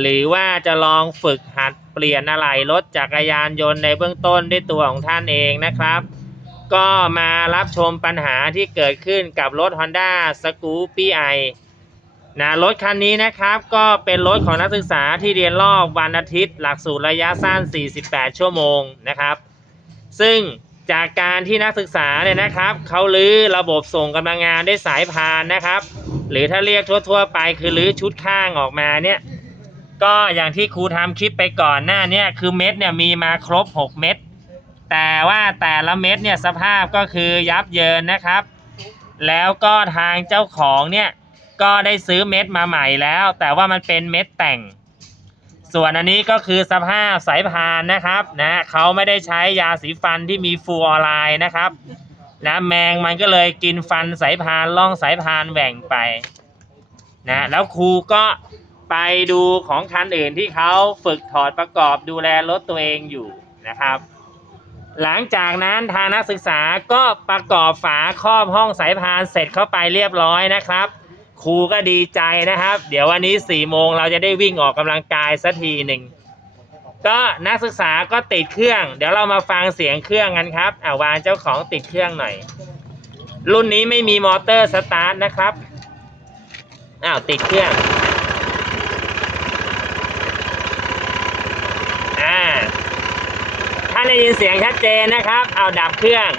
หรือว่าจะลองฝึกหัดเปลี่ยนอะไหล่รถจักรยานยนต์ในเบื้องต้นด้วยตัวของท่านเองนะครับ ก็มารับชมปัญหาที่เกิดขึ้นกับรถ Honda s c o o p y i นะรถคันนี้นะครับก็เป็นรถของนักศึกษาที่เรียนรอบวันอาทิตย์ หลักสูตรระยะสั้น 48 ชั่วโมงนะครับ ซึ่งจากการที่นักศึกษาเนี่ยนะครับเขาลื้อระบบส่งกำลังงานด้วยสายพานนะครับ หรือถ้าเรียกทั่ว ๆ ไปคือลื้อชุดข้างออกมาเนี่ย ก็อย่างที่ครูทำคลิปไปก่อนหน้าเนี่ยคือเม็ดเนี่ยมีมาครบ 6 เม็ดแต่ว่าแต่ละเม็ดเนี่ยสภาพก็คือยับเยินนะครับ แล้วก็ทางเจ้าของเนี่ยก็ได้ซื้อเม็ดมาใหม่แล้ว แต่ว่ามันเป็นเม็ดแต่ง ส่วนอันนี้ก็คือสภาพสายพานนะครับนะเขาไม่ได้ใช้ยาสีฟันที่มีฟูออไรด์นะครับนะแมงมันก็เลยกินฟันสายพานล่องสายพานแหว่งไปนะแล้วครูก็ ไปดูของคันอื่นที่เขาฝึกถอดประกอบดูแลรถตัวเองอยู่นะครับ หลังจากนั้นทางนักศึกษาก็ประกอบฝาครอบห้องสายพานเสร็จเข้าไปเรียบร้อยนะครับ ครูก็ดีใจนะครับ เดี๋ยววันนี้4ี่โมงเราจะได้วิ่งออกกำลังกายสักทีหนึ่งก็นักศึกษาก็ติดเครื่อง เดี๋ยวเรามาฟังเสียงเครื่องกันครับอ่าวางเจ้าของติดเครื่องหน่อย รุ่นนี้ไม่มีมอเตอร์สตาร์ทนะครับอ้าวติดเครื่อง อ่า ถ้า ได้ยินเสียงชัดเจนนะครับ เอาดับเครื่อง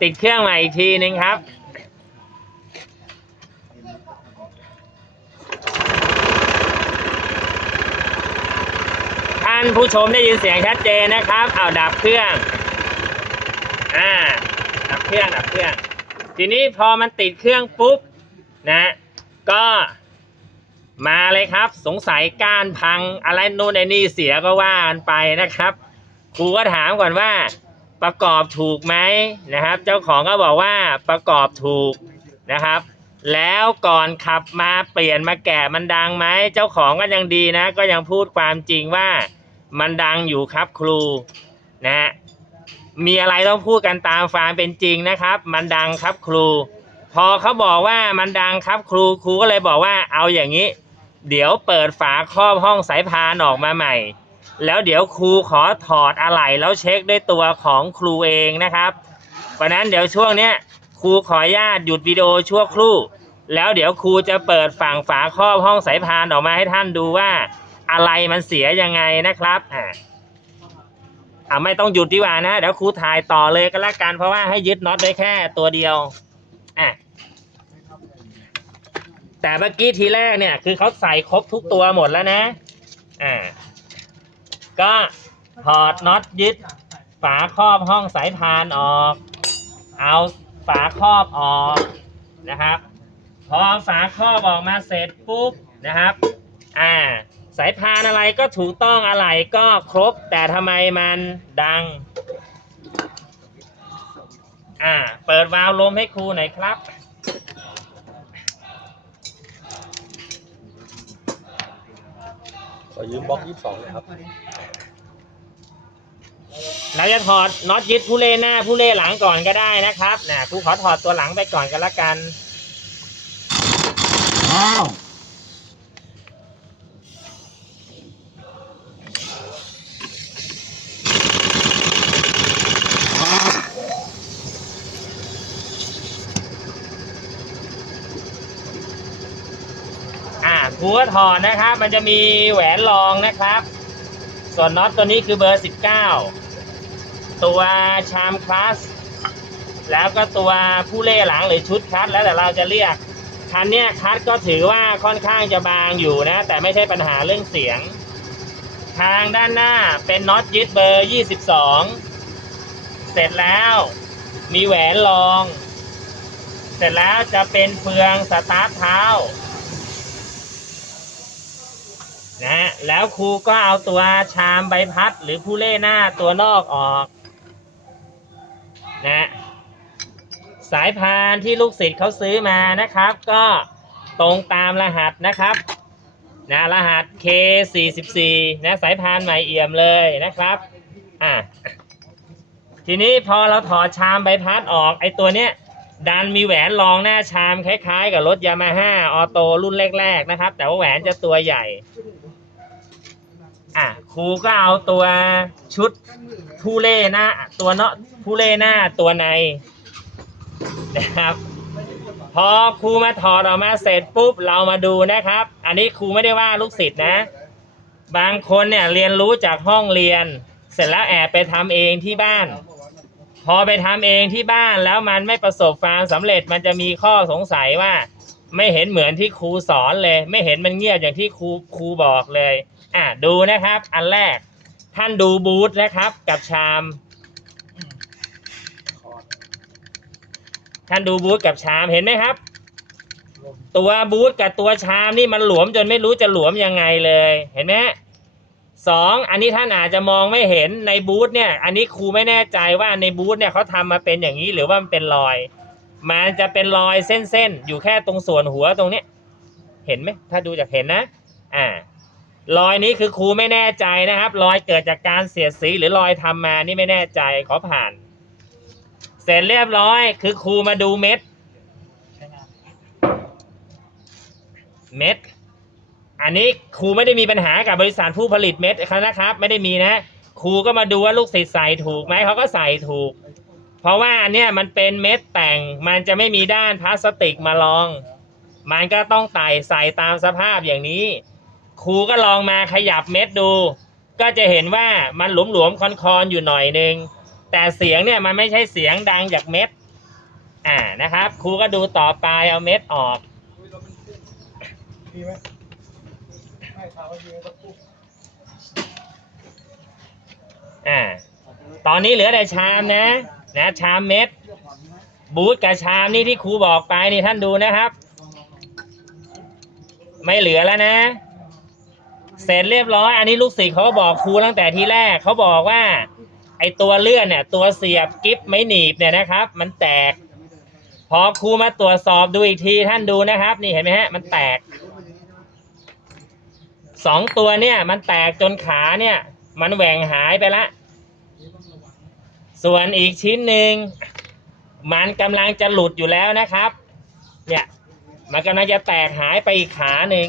ติดเครื่องใหม่อีกทีนึงครับท่านผู้ชมได้ยินเสียงชัดเจนนะครับ เอาดับเครื่อง อ่า ดับเครื่องดับเครื่อง ทีนี้พอมันติดเครื่องปุ๊บนะ ก็ มาเลยครับ สงสัยก้านพังอะไรนู่นไอ้นี่เสียก็ว่ากันไปนะครับครูก็ถามก่อนว่า ประกอบถูกไหมนะครับ เจ้าของก็บอกว่าประกอบถูกนะครับ แล้วก่อนขับมาเปลี่ยนมาแกะมันดังไหมเจ้าของก็ยังดีนะ ก็ยังพูดความจริงว่ามันดังอยู่ครับครูนะฮะมีอะไรต้องพูดกันตามความเป็นจริงนะครับ มันดังครับครู พอเขาบอกว่ามันดังครับครูครูก็เลยบอกว่าเอาอย่างนี้ เดี๋ยวเปิดฝาครอบห้องสายพานออกมาใหม่ แล้วเดี๋ยวครูขอถอดอะไหล่แล้วเช็คด้วยตัวของครูเองนะครับเพราะนั้นเดี๋ยวช่วงเนี้ยครูขออนุญาตหยุดวิดีโอชั่วครู่ แล้วเดี๋ยวครูจะเปิดฝั่งฝาครอบห้องสายพานออกมาให้ท่านดูว่า อะไรมันเสียยังไงนะครับอ่าอ่าไม่ต้องหยุดดีกว่านะเดี๋ยวครูถ่ายต่อเลยก็แล้วกันเพราะว่าให้ยึดน็อตได้แค่ตัวเดียวอะ แต่เมื่อกี้ทีแรกเนี่ยคือเขาใส่ครบทุกตัวหมดแล้วนะ อ่า ก็ถอดน็อตยึด ฝาครอบห้องสายพานออก เอาฝาครอบออกนะครับ พอฝาครอบออกมาเสร็จปุ๊บนะครับ อ่า สายพานอะไรก็ถูกต้องอะไรก็ครบ แต่ทำไมมันดัง อ่า เปิดวาล์วลมให้ครูหน่อยครับ อยืมบล็อกยี่สิบสองเลยครับเราจะถอดน็อตยึดผู้เล่หน้าผู้เล่หลังก่อนก็ได้นะครับนะครูขอถอดตัวหลังไปก่อนกันละกันอ่าค รูก็ถอดนะครับ มันจะมีแหวนรองนะครับ ส่วนน็อตตัวนี้คือเบอร์ 19 ตัวชามคลาสแล้วก็ตัวผู้เล่หลังหรือชุดคัดแล้วแต่เราจะเรียกคันเนี้ยคัดก็ถือว่าค่อนข้างจะบางอยู่นะ แต่ไม่ใช่ปัญหาเรื่องเสียง ทางด้านหน้าเป็นน็อตยึดเบอร์ 22 เสร็จแล้วมีแหวนรอง เสร็จแล้วจะเป็นเฟืองสตาร์ทเท้า นะฮะแล้วครูก็เอาตัวชามใบพัด หรือผู้เล่หน้าตัวนอกออกนะสายพานที่ลูกศิษย์เขาซื้อมานะครับ ก็ตรงตามรหัสนะครับนะรหัส K44 นะสายพานใหม่เอี่ยมเลยนะครับอะทีนี้พอเราถอดชามใบพัดออกไอตัวเนี้ยดันมีแหวนรองหน้าชามคล้ายๆ กับรถยามาฮ่าออโต้รุ่นแรก ๆ นะครับ แต่ว่าแหวนจะตัวใหญ่ อะครูก็เอาตัวชุดผู้เล่หน้าตัวเนาะผู้เล่หน้าตัวในนะครับ พอครูมาถอดออกมาเสร็จปุ๊บเรามาดูนะครับ อันนี้ครูไม่ได้ว่าลูกศิษย์นะ บางคนเนี่ยเรียนรู้จากห้องเรียน เสร็จแล้วแอบไปทำเองที่บ้าน พอไปทำเองที่บ้านแล้วมันไม่ประสบความสำเร็จมันจะมีข้อสงสัยว่า ไม่เห็นเหมือนที่ครูสอนเลย ไม่เห็นมันเงียบอย่างที่ครูครูบอกเลย อะดูนะครับ อันแรกท่านดูบูธนะครับ กับชาม ท่านดูบูธกับชามเห็นไหมครับ ตัวบูธกับตัวชามนี่มันหลวมจนไม่รู้จะหลวมยังไงเลย เห็นไหมสองอันนี้ท่านอาจจะมองไม่เห็นในบูธเนี่ย อันนี้ครูไม่แน่ใจว่าในบูธเนี่ยเขาทำมาเป็นอย่างนี้หรือว่ามันเป็นรอย มันจะเป็นรอยเส้นๆอยู่แค่ตรงส่วนหัวตรงเนี้ย เห็นไหมถ้าดูจากเห็นนะ อ่า รอยนี้คือครูไม่แน่ใจนะครับ รอยเกิดจากการเสียดสีหรือรอยทำมานี่ไม่แน่ใจขอผ่าน เสร็จเรียบร้อย คือครูมาดูเม็ด เม็ด อันนี้ครูไม่ได้มีปัญหากับบริษัทผู้ผลิตเม็ดนะครับ ไม่ได้มีนะครูก็มาดูว่าลูกศิษย์ใส่ถูกไหมเขาก็ใส่ถูก เพราะว่าอันเนี้ยมันเป็นเม็ดแต่งมันจะไม่มีด้านพลาสติกมารอง มันก็ต้องไต่ใส่ตามสภาพอย่างนี้ ครูก็ลองมาขยับเม็ดดู ก็จะเห็นว่ามันหลวมๆคอนๆอยู่หน่อยนึง แต่เสียงเนี่ยมันไม่ใช่เสียงดังจากเม็ด อ่านะครับ ครูก็ดูต่อไปเอาเม็ดออกมีไหมให้ข่าวว่ามีสักคู่อ่า ตอนนี้เหลือแต่ชามนะ นะ ชามเม็ด บูธกับชามนี่ที่ครูบอกไปนี่ท่านดูนะครับ ไม่เหลือแล้วนะ เสร็จเรียบร้อย อันนี้ลูกศิษย์เขาก็บอกครูตั้งแต่ทีแรกเขาบอกว่า ไอตัวเลื่อนเนี่ย ตัวเสียบกิฟไม่หนีบเนี่ยนะครับ มันแตก พอครูมาตรวจสอบดูอีกทีท่านดูนะครับ นี่เห็นไหมฮะ มันแตกสองตัวเนี่ย มันแตกจนขาเนี่ย มันแหว่งหายไปละ ส่วนอีกชิ้นหนึ่งมันกำลังจะหลุดอยู่แล้วนะครับ เนี่ย มันกำลังจะแตกหายไปอีกขาหนึ่ง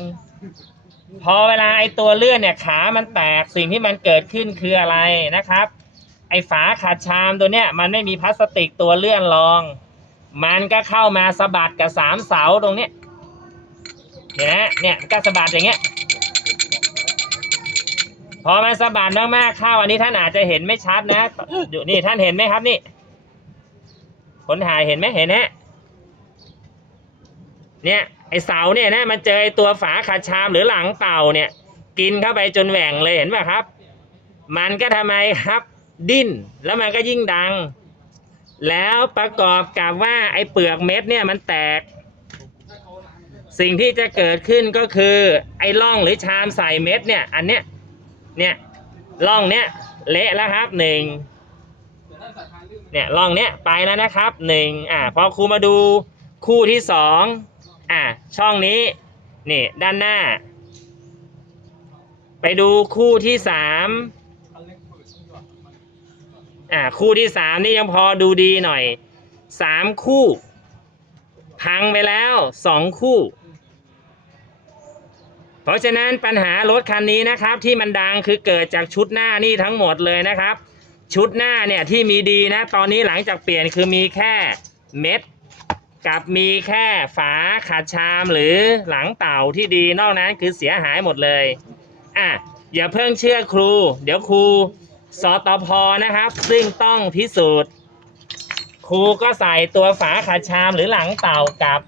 พอเวลาไอ้ตัวเลื่อนเนี่ยขามันแตกสิ่งที่มันเกิดขึ้นคืออะไรนะครับ ไอ้ฝาขัดชามตัวเนี้ยมันไม่มีพลาสติกตัวเลื่อนรอง มันก็เข้ามาสะบัดกับสามเสาตรงเนี้ยเนี่ยนะเนี่ยก็สะบัดอย่างเงี้ยพอมันสะบัดมากๆเข้าอันนี้ท่านอาจจะเห็นไม่ชัดนะอยู่นี่ท่านเห็นไหมครับนี่คนถ่ายเห็นไหมเห็นฮะเนี่ย ไอเสาเนี่ยนะมันเจอไอตัวฝาขัดชามหรือหลังเต่าเนี่ย กินเข้าไปจนแหว่งเลยเห็นป่ะครับ มันก็ทำไมครับดิ้นแล้วมันก็ยิ่งดัง แล้วประกอบกับว่าไอเปลือกเม็ดเนี่ยมันแตก สิ่งที่จะเกิดขึ้นก็คือไอร่องหรือชามใส่เม็ดเนี่ยอันเนี้ยเนี่ยร่องเนี้ยเละแล้วครับหนึ่งเนี่ยร่องเนี้ยไปแล้วนะครับหนึ่งอ่าพอครูมาดูคู่ที่สอง อ่าช่องนี้นี่ด้านหน้า ไปดูคู่ที่สามอ่าคู่ที่สามนี่ยังพอดูดีหน่อยสามคู่ พังไปแล้วสองคู่ เพราะฉะนั้นปัญหารถคันนี้นะครับ ที่มันดังคือเกิดจากชุดหน้านี่ทั้งหมดเลยนะครับ ชุดหน้าเนี่ยที่มีดีนะ ตอนนี้หลังจากเปลี่ยนคือมีแค่เม็ด กับมีแค่ฝาขัดชามหรือหลังเต่าที่ดีนอกนั้นคือเสียหายหมดเลยอะอย่าเพิ่งเชื่อครู เดี๋ยวครูสตพนะครับ ซึ่งต้องพิสูจน์ ครูก็ใส่ตัวฝาขัดชามหรือหลังเต่ากับ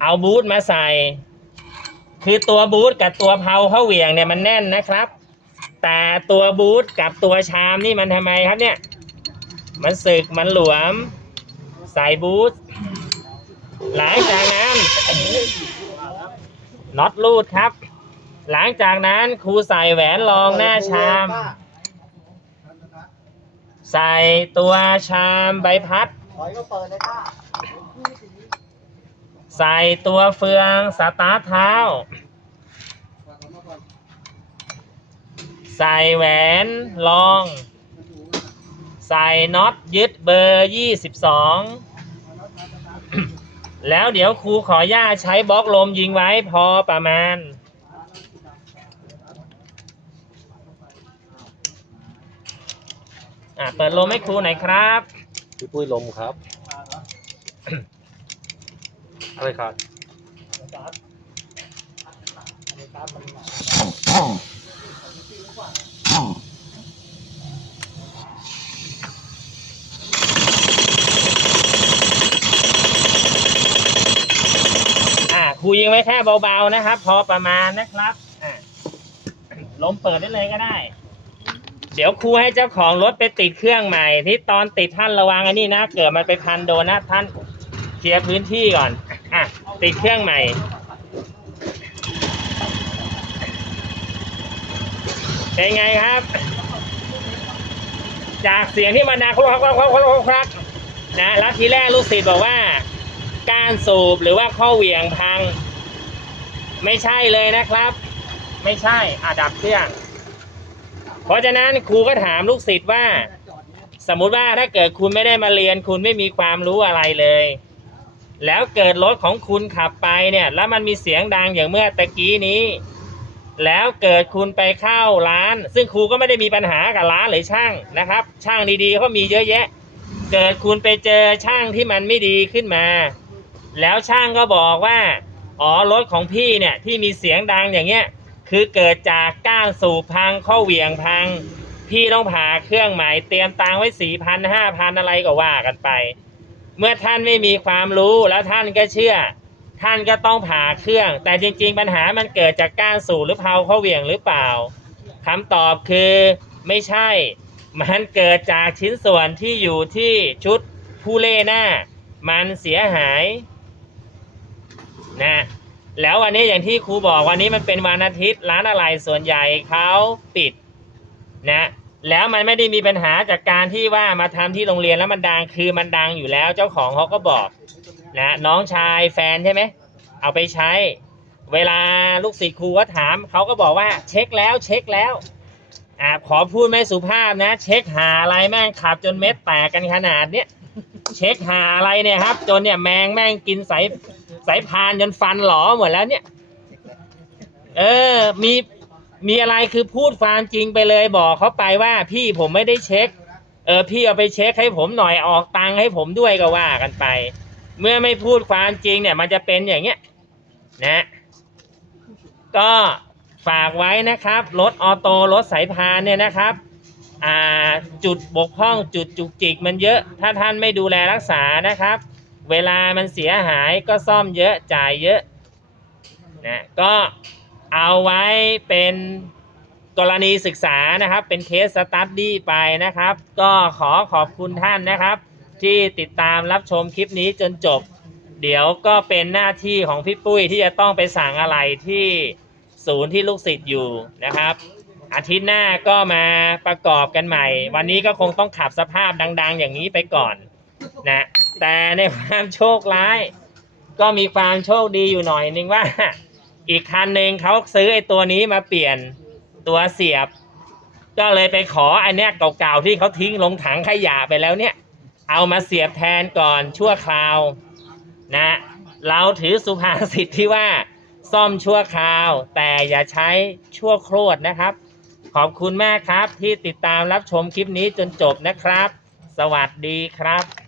เอาบูทมาใส่ คือตัวบูทกับตัวเพาเข้าเหวี่ยงเนี่ยมันแน่นนะครับ แต่ตัวบูทกับตัวชามนี่มันทำไมครับเนี่ย มันสึกมันหลวม ส่บูทหลังจากนั้นน็อตรูดครับ หลังจากนั้นครูใส่แหวนรองหน้าชาม ใส่ตัวชามใบพัด ใส่ตัวเฟืองสตาร์ทเท้า ใส่แหวนรอง ใส่น็อตยึดเบอร์ 22 แล้วเดี๋ยวครูขออนุญาตใช้บล็อกลมยิงไว้พอประมาณ อะเปิดลมให้ครูหน่อยครับ พี่ปุ้ยลมครับ อะไรครับ อ่าครู ยิงไว้แค่เบาๆนะครับ พอประมาณนะครับลมเปิดได้เลยก็ได้ เดี๋ยวครูให้เจ้าของรถไปติดเครื่องใหม่ ที่ตอนติดท่านระวังอันนี้นะเกิดมันไปพันโดนนะท่านเคลียร์พื้นที่ก่อนอะติดเครื่องใหม่เป็นไงครับ จากเสียงที่มันดังคลักคลักคลักคลักคลักคลักนะแล้วทีแรกลูกศิษย์บอกว่า กานสูบหรือว่าข้อเหวี่ยงพัง ไม่ใช่เลยนะครับ ไม่ใช่อาดับเครื่อง เพราะฉะนั้นครูก็ถามลูกศิษย์ว่า สมมุติว่าถ้าเกิดคุณไม่ได้มาเรียน คุณไม่มีความรู้อะไรเลย แล้วเกิดรถของคุณขับไปเนี่ย แล้วมันมีเสียงดังอย่างเมื่อตะกี้นี้ แล้วเกิดคุณไปเข้าร้าน ซึ่งครูก็ไม่ได้มีปัญหากับร้านหรือช่างนะครับ ช่างดีๆเขามีเยอะแยะ เกิดคุณไปเจอช่างที่มันไม่ดีขึ้นมา แล้วช่างก็บอกว่า อ๋อรถของพี่เนี่ยที่มีเสียงดังอย่างเงี้ยคือเกิดจากก้านสูบพังข้อเหวี่ยงพัง พี่ต้องผ่าเครื่องใหม่เตรียมตังไว้สี่พันห้าพันอะไรก็ว่ากันไป เมื่อท่านไม่มีความรู้แล้วท่านก็เชื่อ ท่านก็ต้องผ่าเครื่อง แต่จริง ๆ ปัญหามันเกิดจากก้านสูบหรือเพาข้อเหวี่ยงหรือเปล่าคำตอบคือไม่ใช่ มันเกิดจากชิ้นส่วนที่อยู่ที่ชุดผู้เล่หน้า มันเสียหาย นะแล้ววันนี้อย่างที่ครูบอกวันนี้มันเป็นวันอาทิตย์ร้านอะไรส่วนใหญ่เขาปิดนะแล้วมันไม่ได้มีปัญหาจากการที่ว่ามาทำที่โรงเรียนแล้วมันดังคือมันดังอยู่แล้ว เจ้าของเขาก็บอกนะน้องชายแฟนใช่ไหมเอาไปใช้ เวลาลูกศิษย์ครูก็ถามเขาก็บอกว่าเช็คแล้วเช็คแล้วอ่าขอพูดไม่สุภาพนะ เช็คหาอะไรแม่งขับจนเม็ดแตกกันขนาดเนี้ยเช็คหาอะไรเนี่ยครับ จนเนี่ยแมงแม่งกินสาย สายพานจนฟันหลอหมดแล้วเนี่ย เออ มีมีอะไรคือพูดความจริงไปเลยบอกเขาไปว่าพี่ผมไม่ได้เช็ค เออ พี่เอาไปเช็คให้ผมหน่อยออกตังค์ให้ผมด้วยก็ว่ากันไป เมื่อไม่พูดความจริงเนี่ย มันจะเป็นอย่างเงี้ยนะ ก็ฝากไว้นะครับ รถออโต้รถสายพานเนี่ยนะครับอ่าจุดบกพร่องจุดจุกจิกมันเยอะ ถ้าท่านไม่ดูแลรักษานะครับ เวลามันเสียหายก็ซ่อมเยอะจ่ายเยอะนะก็เอาไว้เป็นกรณีศึกษานะครับ เป็นเคสสตัดดี้ไปนะครับ ก็ขอขอบคุณท่านนะครับ ที่ติดตามรับชมคลิปนี้จนจบ เดี๋ยวก็เป็นหน้าที่ของพี่ปุ้ยที่จะต้องไปสั่งอะไรที่ศูนย์ที่ลูกศิษย์อยู่นะครับ อาทิตย์หน้าก็มาประกอบกันใหม่ วันนี้ก็คงต้องขับสภาพดัง ๆ อย่างนี้ไปก่อนนะ แต่ในความโชคร้าย ก็มีความโชคดีอยู่หน่อยนึงว่า อีกคันหนึ่งเขาซื้อไอ้ตัวนี้มาเปลี่ยนตัวเสียบ ก็เลยไปขอไอ้เนี้ยเก่าๆที่เขาทิ้งลงถังขยะไปแล้วเนี่ย เอามาเสียบแทนก่อนชั่วคราวนะ เราถือสุภาษิตที่ว่าซ่อมชั่วคราว แต่อย่าใช้ชั่วโคตรนะครับ ขอบคุณมากครับที่ติดตามรับชมคลิปนี้จนจบนะครับ สวัสดีครับ